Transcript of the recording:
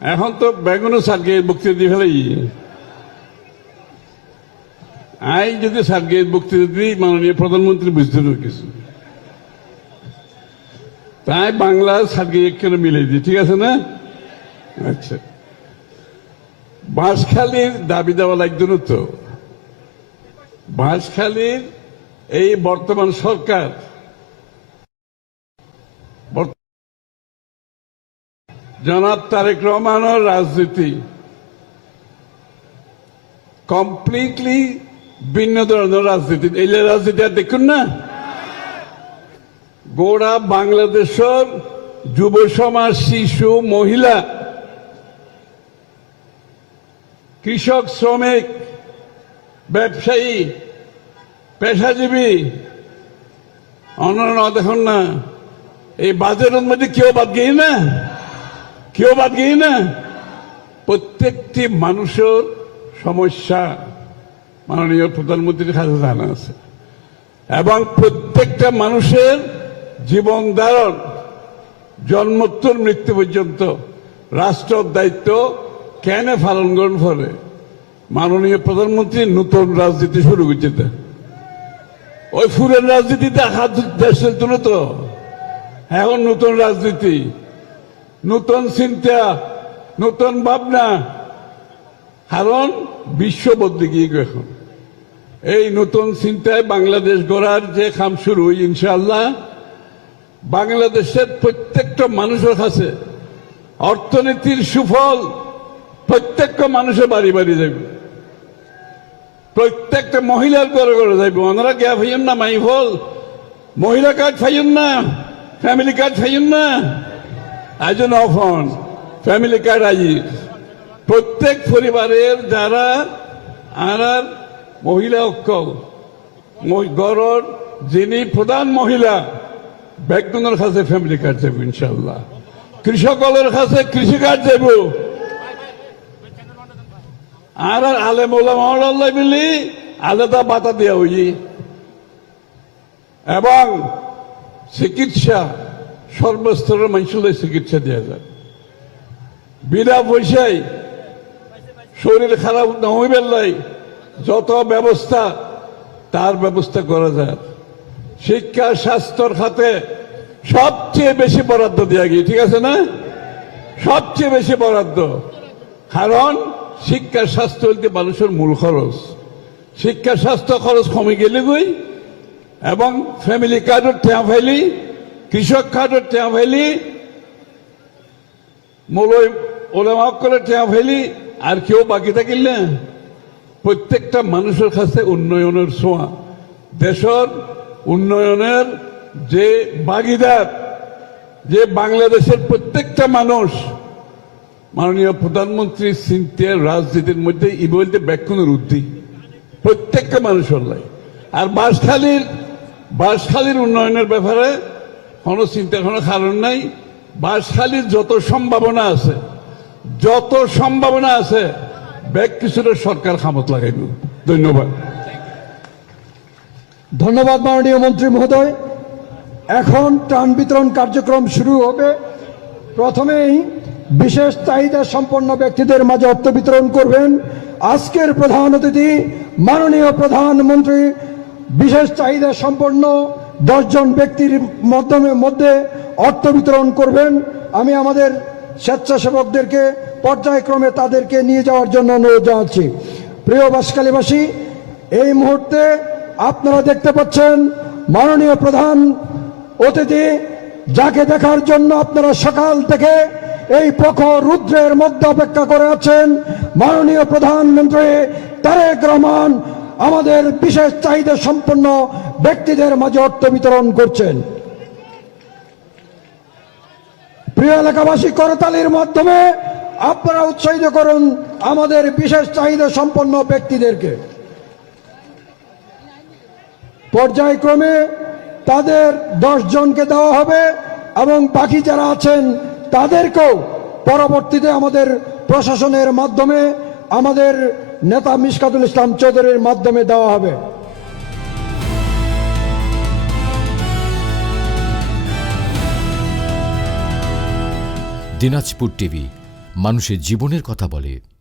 এখন তো বেগুনও সারকে বক্তৃতা দিয়ে ফেলাই আই যদি সারকে বক্তৃতা দিই মাননীয় প্রধানমন্ত্রী বুঝতে কিছু তাই বাংলা সারকে একখানে মিলে দিই, ঠিক আছে না? আচ্ছা, বাঁশখালীর দাবি দেওয়া লাগতো না তো। বাঁশখালীর এই বর্তমান সরকার জনাব তারেক রহমানের রাজনীতি কমপ্লিটলি ভিন্ন ধরনের রাজনীতি। এই রাজনীতি আর দেখুন না, গোড়া বাংলাদেশের যুব সমাজ, শিশু, মহিলা, কৃষক, শ্রমিক, ব্যবসায়ী, পেশাজীবী, অন্যান্য দেখুন না, এই বাজারের মধ্যে কেউ বাদ গিয়ে না, কেউ বাদ গিয়ে না। প্রত্যেকটি মানুষের সমস্যা মাননীয় প্রধানমন্ত্রীর কাছে জানা আছে এবং প্রত্যেকটা মানুষের জীবন ধারণ জন্মোত্তর মৃত্যু পর্যন্ত রাষ্ট্রের দায়িত্ব কেন পালন করেন ফলে মাননীয় প্রধানমন্ত্রী নতুন রাজনীতি শুরু করছে। ওই ফুরের রাজনীতিতে হাত দেশ চলতো না তো, এখন নতুন রাজনীতি, নতুন চিন্তা, নতুন ভাবনা, কারণ বিশ্ব বদলে গিয়ে এখন এই নতুন চিন্তায় বাংলাদেশ গড়ার যে কাম শুরু, ইনশাআল্লাহ বাংলাদেশের প্রত্যেকটা মানুষের কাছে অর্থনীতির সুফল প্রত্যেকটা মানুষের বাড়ি বাড়ি যাবে, প্রত্যেকটা মহিলার ঘরে ঘরে যাইব। ওনারা গ্যাপ হইন না, মাই ফল মহিলা কার্ড ফাইন না, ফ্যামিলি কার্ড ফাইন না, আয়োজন অফন ফ্যামিলি কার্ড আই প্রত্যেক পরিবারের যারা আর মহিলা অক্ষল গড়র যিনি প্রধান মহিলা ব্যাকগ্রাউন্ডের কাছে ফ্যামিলি কার্ড যাব ইনশাল্লাহ, কৃষকের কাছে কৃষি কার্ড যাব, আর আলেম ওলামা মিলি আলাদা বাতা দেওয়া হই এবং চিকিৎসা সর্বস্তরের মানুষদের চিকিৎসা দেওয়া যায় বিনা পয়সায়। শরীর খারাপ না হইবার লাই যত ব্যবস্থা তার ব্যবস্থা করা যায়। শিক্ষা স্বাস্থ্যর খাতে সবচেয়ে বেশি বরাদ্দ দেওয়া গিয়ে, ঠিক আছে না? সবচেয়ে বেশি বরাদ্দ, কারণ শিক্ষা স্বাস্থ্য হইতে মানুষের মূল খরচ। শিক্ষা স্বাস্থ্য খরচ কমে গেলে গই এবং ফ্যামিলি কার্ডের টেয়া ফাইলি, কৃষক কার্ডের টেয়া ফাইলি, মৌলই ওলামা করে টেয়া ফাইলি, আর কেউ বাকি থাকিল না। প্রত্যেকটা মানুষের কাছে উন্নয়নের ছোঁয়া, দেশের উন্নয়নের যে ভাগিদার, যে বাংলাদেশের প্রত্যেকটা মানুষ মাননীয় প্রধানমন্ত্রী চিন্তার রাজনীতির মধ্যে ই বলতে ব্যাকুণের উদ্ধি প্রত্যেকটা মানুষের লাই। আর বাঁশখালীর উন্নয়নের ব্যাপারে কোনো চিন্তার কোনো কারণ নাই। বাঁশখালীর যত সম্ভাবনা আছে ব্যাগ কিছুটা সরকার খামত লাগাইব। ধন্যবাদ। ধন্যবাদ মাননীয় মন্ত্রী মহোদয়। এখন ত্রাণ বিতরণ কার্যক্রম শুরু হবে। প্রথমেই বিশেষ চাহিদা সম্পন্ন ব্যক্তিদের মাঝে অর্থ বিতরণ করবেন আজকের প্রধান অতিথি মাননীয় প্রধানমন্ত্রী। বিশেষ চাহিদা সম্পন্ন 10 জন ব্যক্তির মধ্যে অর্থ বিতরণ করবেন। আমি আমাদের স্বেচ্ছাসেবকদেরকে পর্যায়ক্রমে তাদেরকে নিয়ে যাওয়ার জন্য অনুরোধ জানাচ্ছি। প্রিয় বাঁশখালীবাসী, এই মুহূর্তে আপনারা দেখতে পাচ্ছেন মাননীয় প্রধান অতিথি, যাকে দেখার জন্য আপনারা সকাল থেকে এই প্রখর রুদ্রের মধ্যে অপেক্ষা করে আছেন। মাননীয় প্রধানমন্ত্রী তারেক রহমান আমাদের বিশেষ চাহিদা সম্পন্ন ব্যক্তিদের মাঝে অর্থ বিতরণ করছেন। প্রিয় এলাকাবাসী, করতালির মাধ্যমে আপনারা উৎসাহিত করুন আমাদের বিশেষ চাহিদা সম্পন্ন ব্যক্তিদেরকে। পর্যায়ক্রমে তাদের 10 জনকে দেওয়া হবে এবং বাকি যারা আছেন তাদেরকেও পরবর্তীতে আমাদের প্রশাসনের মাধ্যমে, আমাদের নেতা মিশকাতুল ইসলাম চৌধুরীর মাধ্যমে দেওয়া হবে। দিনাজপুর টিভি, মানুষের জীবনের কথা বলে।